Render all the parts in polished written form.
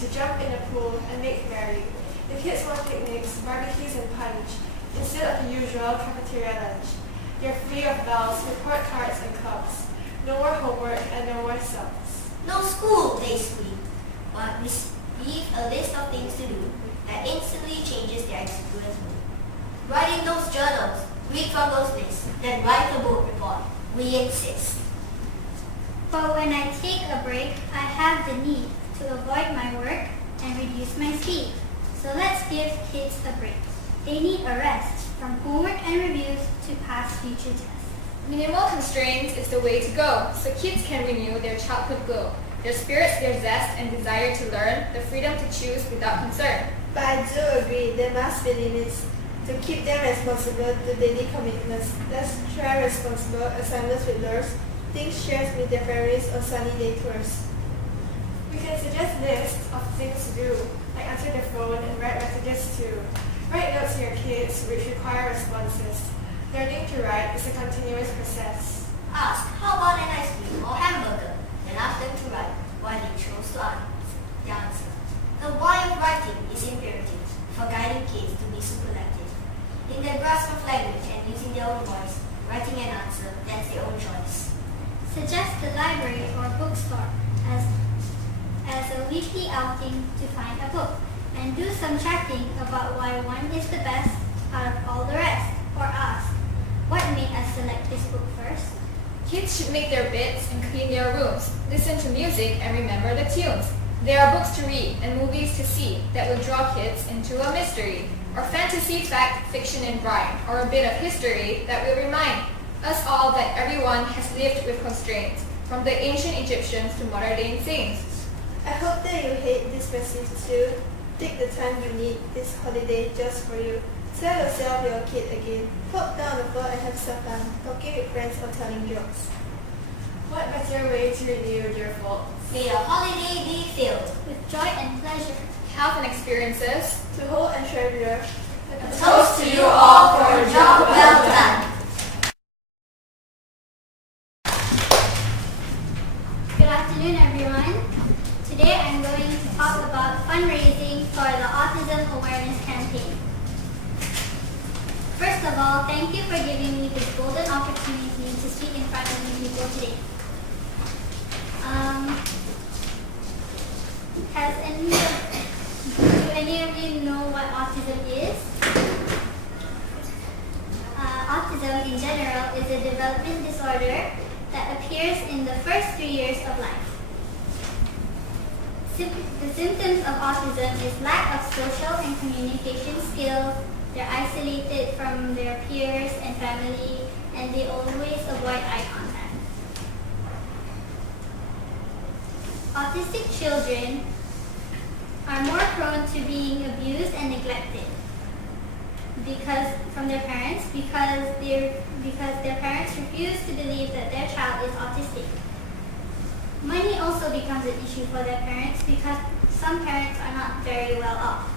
to jump in the pool and make merry. The kids want picnics, barbecues and punch, instead of the usual cafeteria lunch. They're free of bells, report cards and clubs. No more homework and no more subs. No school, they scream, but receive a list of things to do that instantly changes their experience mood. Write in those journals, read from those lists, then write a book report. We insist. But when I take a break, I have the need to avoid my work and reduce my speed. So let's give kids a break. They need a rest from homework and reviews to pass future tests. Minimal constraints is the way to go, so kids can renew their childhood glow, their spirits, their zest and desire to learn, the freedom to choose without concern. But I do agree there must be limits to keep them responsible to daily commitments. Let's try responsible assignments with lures, things shared with their families on sunny day tours. We can suggest lists of things to do, like answer the phone and write messages too. Write notes to your kids which require responses. Learning to write is a continuous process. Ask, how about an ice cream or hamburger? Then ask them to write why they chose to answer. The why of writing is imperative for guiding kids to be superlative. In their grasp of language and using their own voice, writing an answer, that's their own choice. Suggest the library or bookstore as a weekly outing to find a book, and do some chatting about why one is the best out of all the rest, or ask, what made us select this book first? Kids should make their beds and clean their rooms, listen to music and remember the tunes. There are books to read and movies to see that will draw kids into a mystery, or fantasy, fact, fiction and rhyme, or a bit of history that will remind us all that everyone has lived with constraints, from the ancient Egyptians to modern-day saints. I hope that you hate this message too. Take the time you need this holiday just for you. Tell yourself you're a kid again. Pop down the floor and have some fun, talking with friends or telling jokes. What better way to renew your faults? May your holiday be filled With joy and pleasure. Health and experiences. To hold and treasure. a toast to you all for a job well done. Good afternoon, everyone. Today I'm going to talk about fundraising for the Autism Awareness Campaign. First of all, thank you for giving me this golden opportunity to speak in front of you people today. Do any of you know what autism is? Autism in general is a development disorder that appears in the first 3 years of life. The symptoms of autism is lack of social and communication skills, they're isolated from their peers and family, and they always avoid eye contact. Autistic children are more prone to being abused and neglected from their parents because their parents refuse to believe that their child is autistic. Money also becomes an issue for their parents because some parents are not very well off.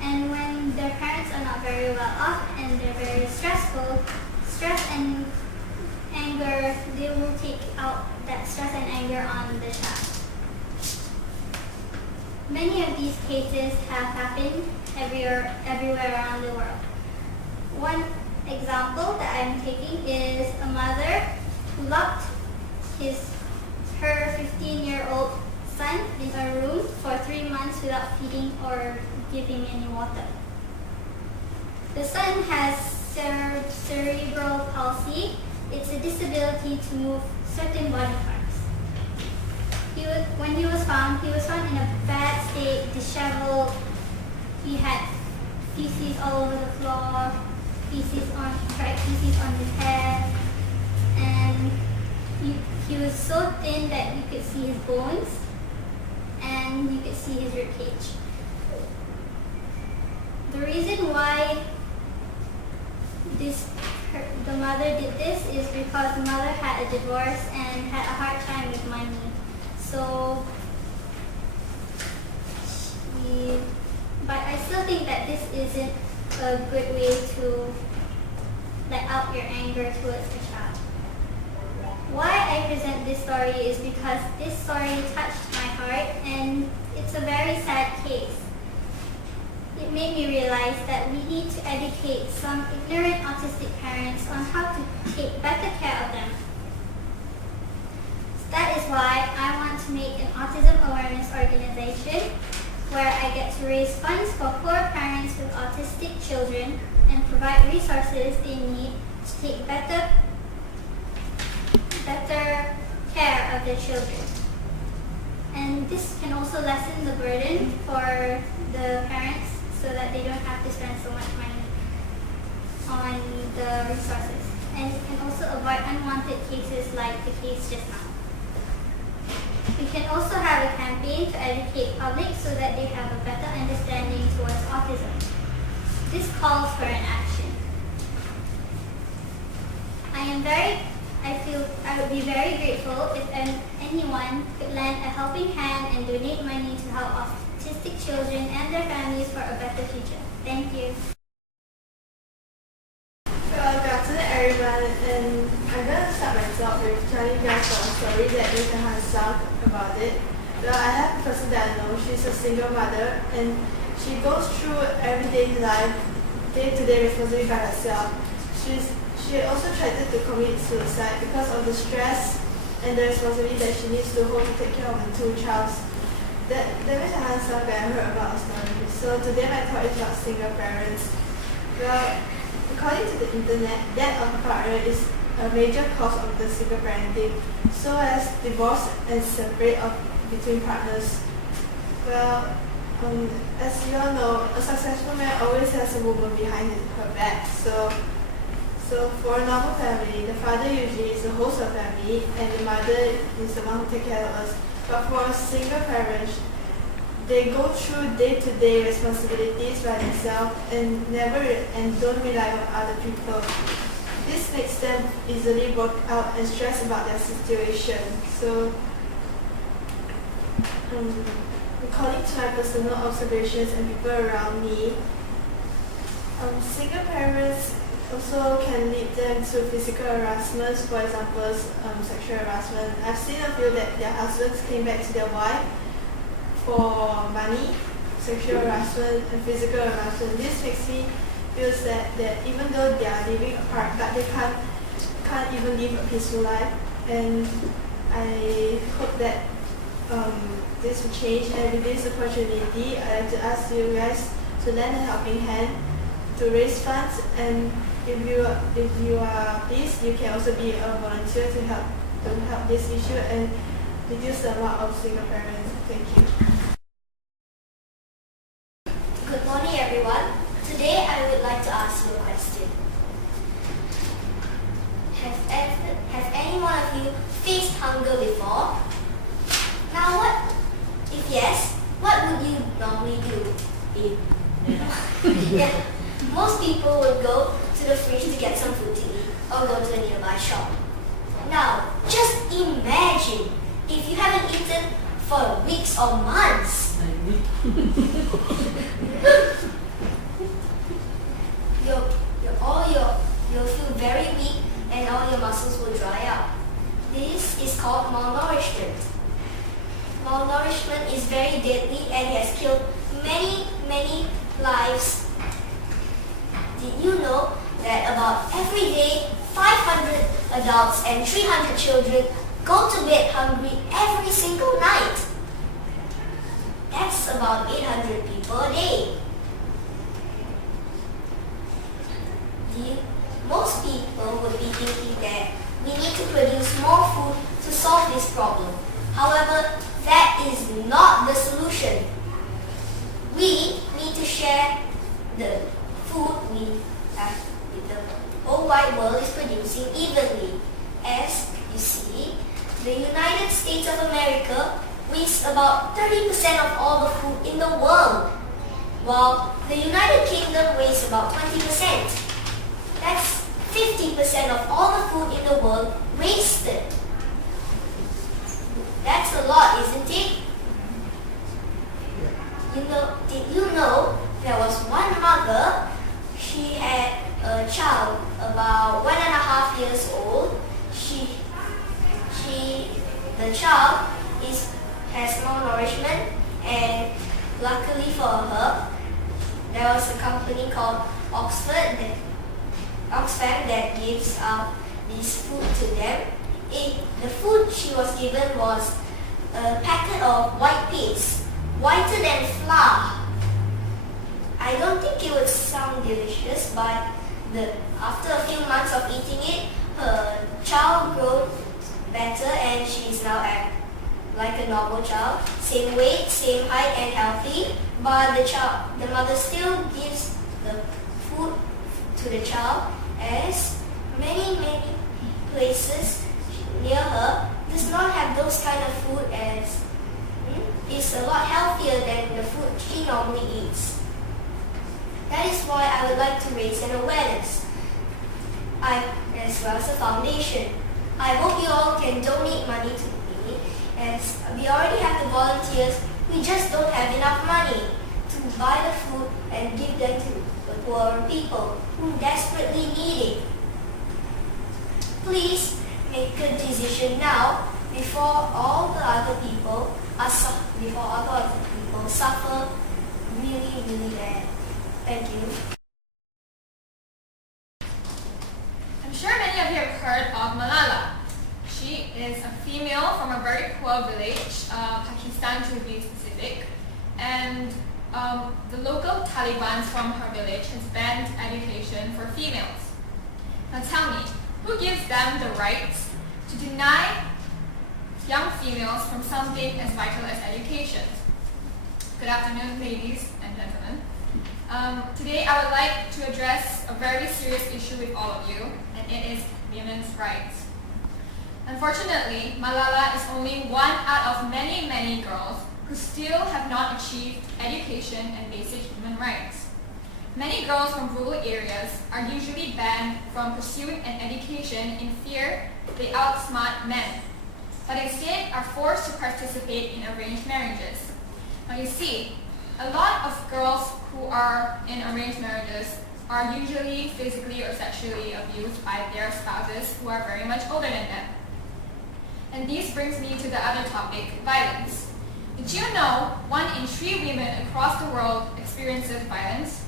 And when their parents are not very well off and they're very stress and anger, they will take out that stress and anger on the child. Many of these cases have happened everywhere around the world. One example that I'm taking is a mother who locked her 15-year-old son in a room for 3 months without feeding or giving any water. The son has cerebral palsy. It's a disability to move certain body parts. When he was found in a bad state, disheveled. He had feces all over the floor, feces on his head, and he was so thin that you could see his bones and you could see his ribcage. The reason why the mother did this is because the mother had a divorce and had a hard time with money. But I still think that this isn't a good way to let out your anger towards the child. Why I present this story is because this story touched my heart, and it's a very sad case. It made me realize that we need to educate some ignorant autistic parents on how to take better care of them. That is why I want to make an autism awareness organization where I get to raise funds for poor parents with autistic children and provide resources they need to take better care of their children. And this can also lessen the burden for the parents so that they don't have to spend so much money on the resources. And it can also avoid unwanted cases like the case just now. We can also have a campaign to educate public so that they have a better understanding towards autism. This calls for an action. I would be very grateful if anyone could lend a helping hand and donate money to help autistic children and their families for a better future. Thank you. Well, good afternoon everyone, and I'm going to start my talk with telling you guys a story that Mr. Han sung about it. Well, I have a person that I know, she's a single mother, and she goes through everyday life, day-to-day responsibility by herself. She also tried to commit suicide because of the stress and the responsibility that she needs to hold to take care of her two children. That Mr. Han sung that I heard about a story. So today my talk is about single parents. Well, according to the internet, death of a partner is a major cause of the single parenting, so as divorce and separate between partners. Well, as you all know, a successful man always has a woman behind her back. So for a normal family, the father usually is the host of the family and the mother is the one who takes care of us. But for a single parent, they go through day-to-day responsibilities by themselves and don't rely on other people. This makes them easily work out and stress about their situation. So, according to my personal observations and people around me, single parents also can lead them to physical harassment, for example, sexual harassment. I've seen a few that their husbands came back to their wife for money, sexual harassment, and physical harassment. This makes me feel sad that even though they are living apart, but they can't even live a peaceful life. And I hope that this will change. And with this opportunity, I'd like to ask you guys to lend a helping hand to raise funds. And if you are pleased, you can also be a volunteer to help this issue and reduce the amount of single parents. Thank you. Good morning, everyone. Today, I would like to ask you a question. Have any one of you faced hunger before? Now, if yes, what would you normally do? Yeah, most people would go to the fridge to get some food to eat or go to a nearby shop. Now, just imagine if you haven't eaten for weeks or months. You'll feel very weak and all your muscles will dry up. This is called malnourishment. Malnourishment is very deadly and has killed many lives. Did you know that about every day 500 adults and 300 children go to bed hungry every single night? That's about 800 people a day. Most people would be thinking that we need to produce more food to solve this problem. However, that is not the solution. We need to share the food we have with the whole wide world is producing evenly. As you see, the United States of America wastes about 30% of all the food in the world, while the United Kingdom wastes about 20%. That's 50% of all the food in the world wasted. That's a lot, isn't it? Did you know there was one mother, she had a child about 1.5 years old. The child has malnourishment there was a company called Oxfam that gives out this food to them. The food she was given was a packet of white paste, whiter than flour. I don't think it would sound delicious, but after a few months of eating it, her child grew better and she is now like a normal child. Same weight, same height and healthy, but the mother still gives the food to the child, as many places near her does not have those kind of food, as it's a lot healthier than the food she normally eats. That is why I would like to raise an awareness, as well as a foundation. I hope you all can donate money to me, as we already have the volunteers, we just don't have enough money to buy the food and give them to the poor people who desperately need it. Please make a decision now before all the other people suffer really, really bad. Thank you. I'm sure many of you have heard of Malala. She is a female from a very poor village, Pakistan to be specific, and the local Taliban from her village has banned education for females. Now tell me, who gives them the right to deny young females from something as vital as education? Good afternoon, ladies and gentlemen. Today I would like to address a very serious issue with all of you, and it is women's rights. Unfortunately, Malala is only one out of many, many girls who still have not achieved education and basic human rights. Many girls from rural areas are usually banned from pursuing an education in fear they outsmart men, but instead are forced to participate in arranged marriages. Now you see, a lot of girls who are in arranged marriages are usually physically or sexually abused by their spouses who are very much older than them. And this brings me to the other topic, violence. Did you know 1 in 3 women across the world experiences violence?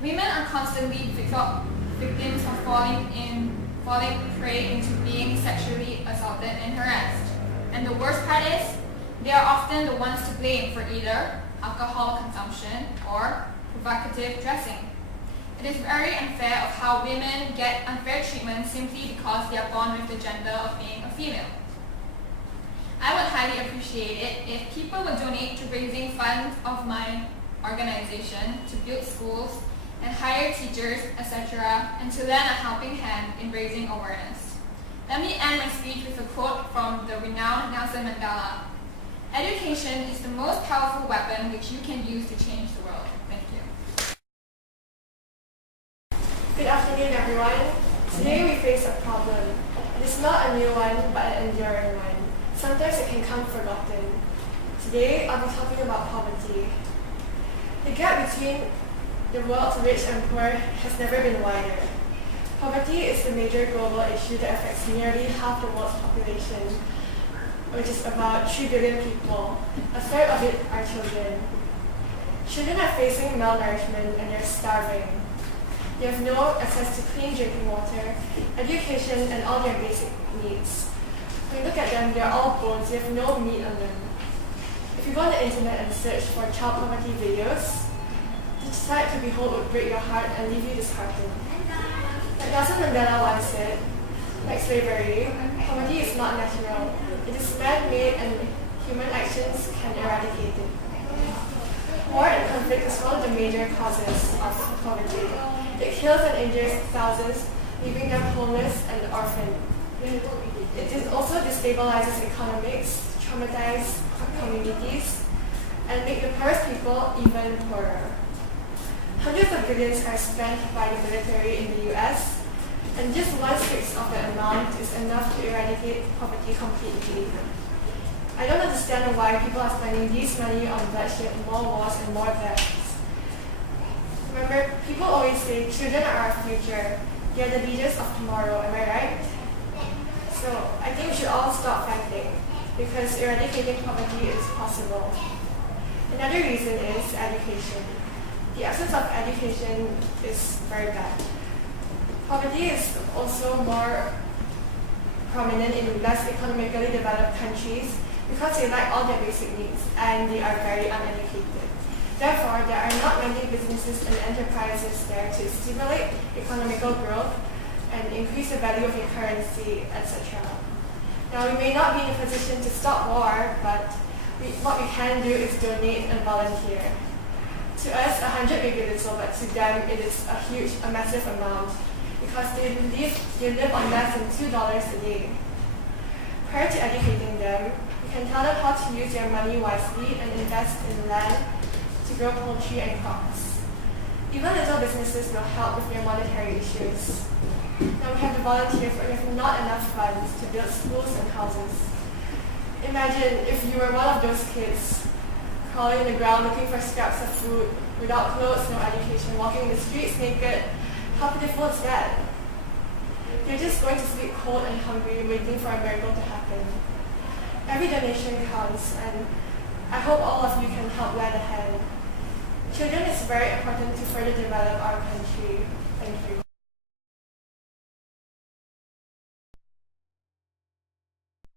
Women are constantly victims of falling prey into being sexually assaulted and harassed. And the worst part is, they are often the ones to blame for either alcohol consumption or provocative dressing. It is very unfair of how women get unfair treatment simply because they are born with the gender of being a female. I would highly appreciate it if people would donate to raising funds of my organization to build schools and hire teachers, etc., and to lend a helping hand in raising awareness. Let me end my speech with a quote from the renowned Nelson Mandela. Education is the most powerful weapon which you can use to change the world. Thank you. Good afternoon, everyone. Today we face a problem. It is not a new one, but an enduring one. Sometimes it can come forgotten. Today I'll be talking about poverty. The gap between the world's rich and poor has never been wider. Poverty is the major global issue that affects nearly half the world's population, which is about 3 billion people. A third of it are children. Children are facing malnourishment and they're starving. They have no access to clean drinking water, education, and all their basic needs. When you look at them, they're all bones, they have no meat on them. If you go on the internet and search for child poverty videos, the sight to behold would break your heart and leave you disheartened. Like Nelson Mandela once said, like slavery, poverty is not natural. It is man-made and human actions can eradicate it. War and conflict is one of the major causes of poverty. It kills and injures thousands, leaving them homeless and orphaned. It also destabilizes economics, traumatizes communities, and make the poorest people even poorer. Hundreds of billions are spent by the military in the US, and just 1/6 of the amount is enough to eradicate poverty completely. I don't understand why people are spending this money on bloodshed, more wars, and more deaths. Remember, people always say children are our future. They are the leaders of tomorrow, am I right? So I think we should all stop fighting, because eradicating poverty is possible. Another reason is education. the absence of education is very bad. Poverty is also more prominent in less economically developed countries because they lack all their basic needs and they are very uneducated. Therefore, there are not many businesses and enterprises there to stimulate economical growth and increase the value of your currency, etc. Now, we may not be in a position to stop war, but what we can do is donate and volunteer. To us, 100 may be little, but to them it is a massive amount because they live on less than $2 a day. Prior to educating them, you can tell them how to use their money wisely and invest in land to grow poultry and crops. Even little businesses will help with their monetary issues. Now we have the volunteers, but we have not enough funds to build schools and houses. Imagine if you were one of those kids crawling on the ground looking for scraps of food, without clothes, no education, walking in the streets naked. How pitiful is that? You're just going to sleep cold and hungry, waiting for a miracle to happen. Every donation counts, and I hope all of you can help lend a hand. Children is very important to further develop our country. Thank you.